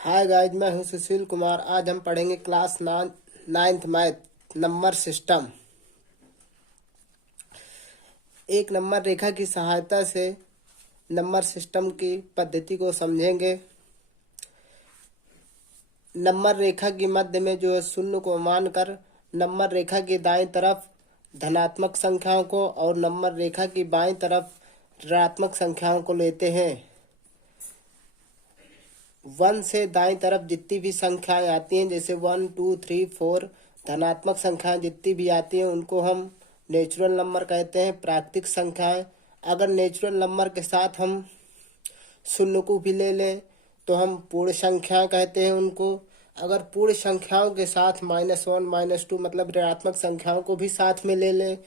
Hi guys, मैं हूं सुशील कुमार। आज हम पढ़ेंगे class ninth math number system. एक नंबर रेखा की सहायता से नंबर सिस्टम की पद्धति को समझेंगे। नंबर रेखा की मध्य में जो है शून्य को मानकर नंबर रेखा की दाईं तरफ धनात्मक संख्याओं को और नंबर रेखा की बाईं तरफ ऋणात्मक संख्याओं को लेते हैं। 1 से दाईं तरफ जितनी भी संख्याएं आती हैं, जैसे 1, 2, 3, 4 धनात्मक संख्याएं जितनी भी आती हैं उनको हम नेचुरल नंबर कहते हैं, प्राकृतिक संख्याएं। अगर नेचुरल नंबर के साथ हम शून्य को भी ले लें तो हम पूर्ण संख्याएं कहते हैं उनको। अगर पूर्ण संख्याओं के साथ -1, -2 मतलब ऋणात्मक संख्याओं को भी साथ में ले लें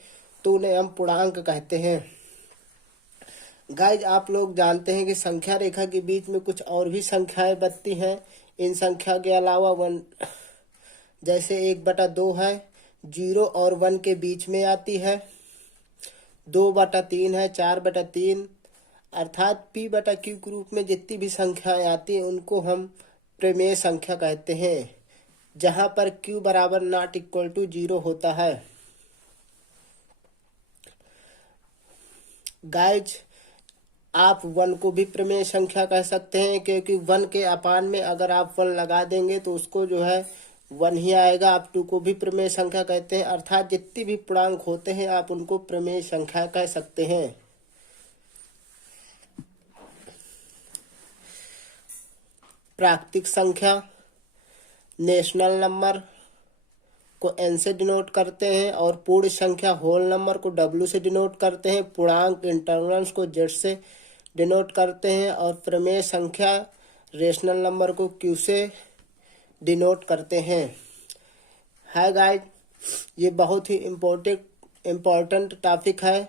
तो उन्हें हम पूर्णांक कहते हैं। गाइज, आप लोग जानते हैं कि संख्या रेखा के बीच में कुछ और भी संख्याएं बनती हैं। इन संख्या के अलावा 1 जैसे 1/2 है, 0 और 1 के बीच में आती है। 2/3 है, 4/3 अर्थात P/Q के रूप में जितनी भी संख्याएं आती हैं उनको हम प्रमेय संख्या कहते हैं, जहां पर Q बराबर नॉट इक्वल टू 0 होता है। गाइज, आप 1 को भी प्रमेय संख्या कह सकते हैं, क्योंकि 1 के अपान में अगर आप 1 लगा देंगे तो उसको जो है 1 ही आएगा। आप 2 को भी प्रमेय संख्या कहते हैं, अर्थात जितनी भी पूर्णांक होते हैं आप उनको प्रमेय संख्या कह सकते हैं। प्राकृतिक संख्या नेशनल नंबर को N से डिनोट करते हैं और पूर्ण संख्या होल नंबर को W से डिनोट करते हैं। पूर्णांक इंटरवल्स को Z से डिनोट करते हैं और प्रमेय संख्या रेशनल नंबर को Q से डिनोट करते हैं। हाय गाइस, ये बहुत ही इम्पोर्टेंट टॉपिक है।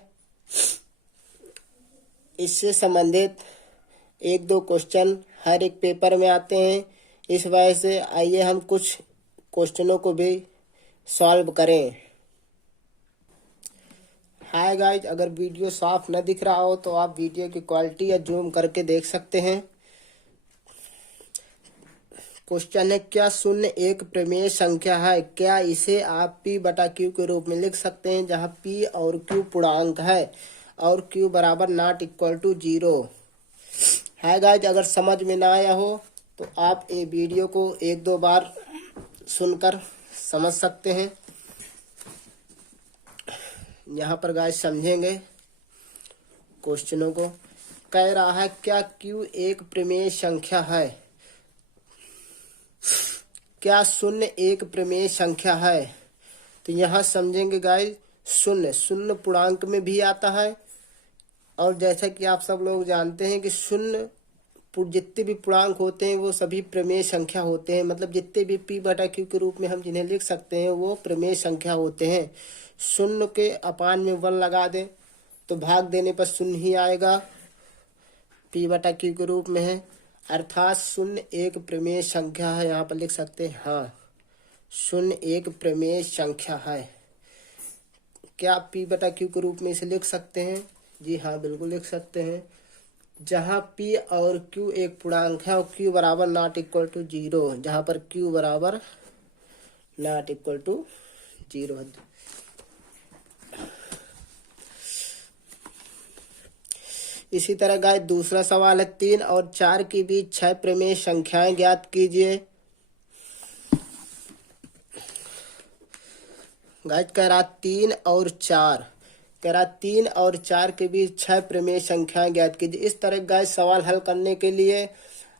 इससे संबंधित 1-2 क्वेश्चन हर एक पेपर में आते हैं। इस वजह से आइए हम कुछ क्वेश्चनों को भी सॉल्व करें। हाय गाइज, अगर वीडियो साफ न दिख रहा हो तो आप वीडियो की क्वालिटी या जूम करके देख सकते हैं। क्वेश्चन है, क्या शून्य एक प्रमेय संख्या है? क्या इसे आप P/Q के रूप में लिख सकते हैं, जहां P और Q पूर्णांक है और Q बराबर not equal to 0। Hi guys, अगर समझ में ना आया हो तो आप ये वीडियो को 1-2 बार सुनकर समझ सकते हैं। यहाँ पर गाइस समझेंगे क्वेश्चनों को। कह रहा है, क्या Q एक प्रमेय संख्या है? क्या शून्य एक प्रमेय संख्या है? तो यहाँ समझेंगे गाइस, शून्य पूर्णांक में भी आता है और जैसा कि आप सब लोग जानते हैं कि शून्य जितने भी पूर्णांक होते हैं वो सभी प्रमेय संख्या होते हैं। मतलब जितने भी P/Q के रूप में हम जिन्हें लिख सकते हैं वो प्रमेय संख्या होते हैं। शून्य के अपान में 1 लगा दें तो भाग देने पर शून्य ही आएगा, P/Q के रूप में है, अर्थात शून्य एक प्रमेय संख्या है। यहाँ पर लिख सकते हैं, हाँ शून्य एक प्रमेय संख्या है। क्या P/Q के रूप में इसे लिख सकते हैं? जी हाँ, बिल्कुल लिख सकते हैं। जहाँ P और Q एक पूर्णांक है और Q बराबर नॉट इक्वल टू 0, जहाँ पर Q बराबर नॉट इक्वल टू 0 है। इसी तरह गाइस, दूसरा सवाल है, 3 और 4 के बीच 6 प्रमेय संख्याएं ज्ञात कीजिए। गाइस कह रहा 3 और 4 के बीच 6 प्रमेय संख्याएं ज्ञात कीजिए। इस तरह गाइस सवाल हल करने के लिए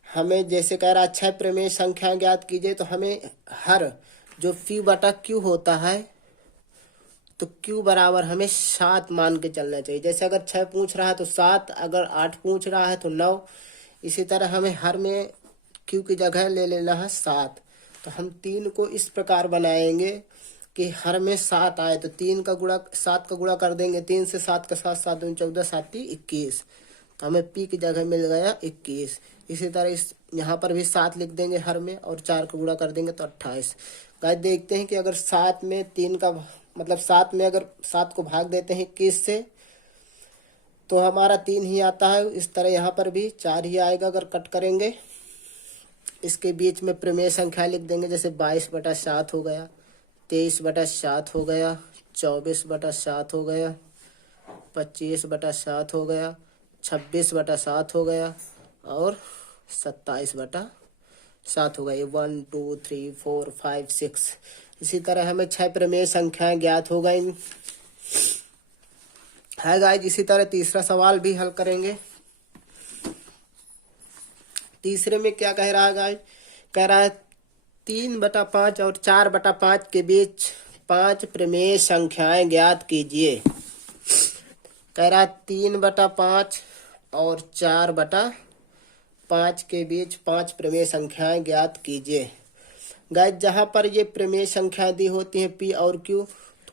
हमें, जैसे कह रहा 6 प्रमेय संख्याएं ज्ञात कीजिए, तो हमें हर जो P/Q होता है तो Q बराबर हमें 7 मान के चलना चाहिए। जैसे अगर 6 पूछ रहा है तो 7, अगर 8 पूछ रहा है तो 9। इसी तरह हमें हर में Q की जगह ले लेना है 7। तो हम 3 को इस प्रकार बनाएंगे कि हर में 7 आए तो 7 का गुणा कर देंगे। 3 से 7 का 7, 7 दूनी 14, 7 × 21, तो हमें P की जगह मिल गया 21। इसी तरह यहाँ पर भी 7 लिख देंगे हर में और 4 का गुणा कर देंगे तो 28। गाइस देखते हैं कि अगर 7 में 3 का मतलब 7 में अगर 7 को भाग देते हैं 21 से तो हमारा 3 ही आता है। इस तरह यहाँ पर भी 4 ही आएगा अगर कट करेंगे। इसके बीच में प्रमेय संख्या लिख देंगे, जैसे 22/7 हो गया, 23/7 हो गया, 24/7 हो गया, 25/7 हो गया, 26/7 हो गया और 27/7 हो गया। ये 1 2 3 4 5 6। इसी तरह हमें 6 प्रमेय संख्याएं ज्ञात हो गई है गाइस। इसी तरह तीसरा सवाल भी हल करेंगे। तीसरे में क्या कह रहा है गाइस? कह रहा है 3/5 और 4/5 के बीच 5 प्रमेय संख्याएं ज्ञात कीजिए। कह रहा है 3/5 और 4/5 के बीच 5 प्रमेय संख्याएं ज्ञात कीजिए। गाइस जहां पर ये प्रमेय संख्याएं दी होती हैं P और Q, तो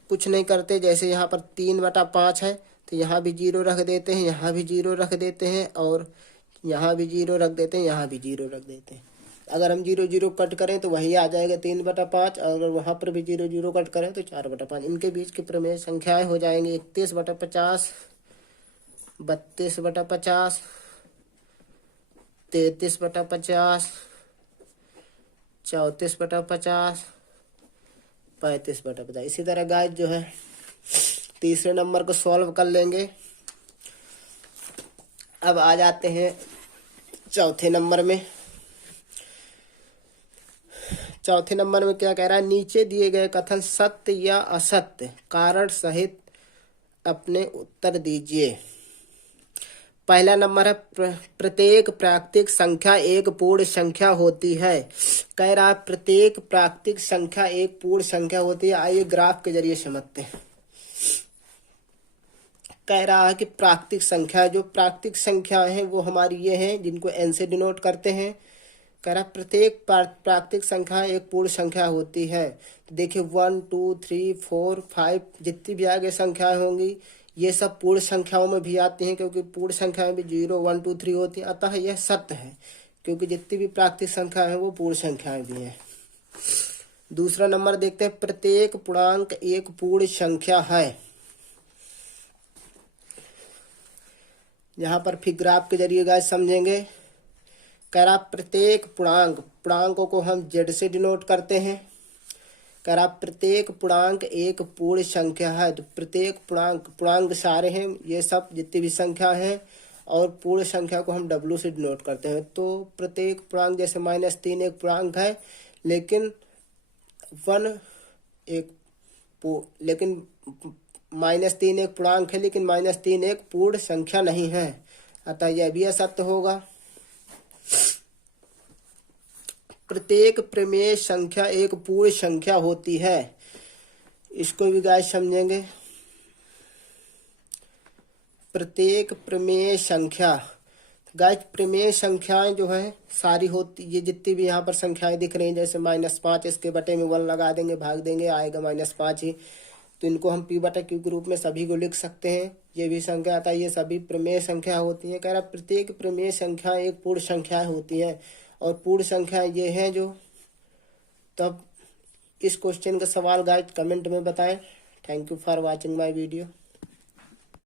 कुछ नहीं करते। जैसे यहाँ पर 3/5 है तो यहाँ भी 0 रख देते हैं, यहाँ भी 0 रख देते हैं और यहाँ भी 0 रख देते हैं, यहाँ भी 0 रख देते हैं। अगर हम 0 0 कट करें तो वही आ जाएगा 3/5। अगर वहाँ पर भी 0 0 कट करें तो 4/5। इनके बीच की प्रमेय संख्याएं हो जाएंगी 31/50, 32/50, 33/50, 34/50, 35/50। इसी तरह गाइस जो है तीसरे नंबर को सॉल्व कर लेंगे। अब आ जाते हैं चौथे नंबर में। चौथे नंबर में क्या कह रहा है? नीचे दिए गए कथन सत्य या असत्य कारण सहित अपने उत्तर दीजिए। पहला नंबर है प्रत्येक प्राकृतिक संख्या एक पूर्ण संख्या होती है। कह रहा है प्रत्येक प्राकृतिक संख्या एक पूर्ण संख्या होती है। आइए ग्राफ के जरिए समझते हैं। कह रहा है कि प्राकृतिक संख्या, जो प्राकृतिक संख्याएं हैं वो हमारी ये हैं जिनको n से डिनोट करते हैं। कह रहा प्रत्येक प्राकृतिक संख्या एक पूर्ण संख्या होती है। तो देखिए 1 2 3 4 5 जितनी भी आगे संख्याएं होंगी ये सब पूर्ण संख्याओं में भी आती हैं, क्योंकि पूर्ण संख्याएं भी 0 1 2 3 होती हैं। अतः यह सत्य है, क्योंकि जितनी भी प्राकृतिक संख्या है वो पूर्ण संख्याएं भी हैं। दूसरा नंबर देखते हैं प्रत्येक पूर्णांक एक पूर्ण संख्या है। यहाँ पर फिर ग्राफ के जरिए गाइस समझेंगे। कह रहा प्रत्येक पूर्णांकों को हम z से डिनोट करते हैं। कह रहा प्रत्येक पूर्णांक एक पूर्ण संख्या है। तो प्रत्येक पूर्णांक सारे हैं, ये सब जितनी भी संख्या हैं, और पूर्ण संख्या को हम w से डिनोट करते हैं। तो प्रत्येक पूर्णांक जैसे -3 एक पूर्णांक है, लेकिन -3 एक पूर्णांक है, लेकिन -3 एक पूर्ण संख्या नहीं है। अतः यह भी असत्य होगा। प्रत्येक प्रमेय संख्या एक पूर्ण संख्या होती है। इसको भी गाइस समझेंगे। प्रत्येक प्रमेय संख्या, गाइस प्रमेय संख्याएं जो है सारी होती, ये जितनी भी यहाँ पर संख्याएं दिख रही हैं, जैसे -5 इसके बटे में 1 लगा देंगे, भाग देंगे, आएगा -5 ही। तो इनको हम P/Q के रूप में सभी को लिख सकते हैं। ये भी संख्या आता है, ये सभी प्रमेय संख्या होती है। कह रहा प्रत्येक प्रमेय संख्या एक पूर्ण संख्या होती है, और पूर्ण संख्या ये है जो। तब इस क्वेश्चन का सवाल गाइस कमेंट में बताएं। Thank you for watching my video.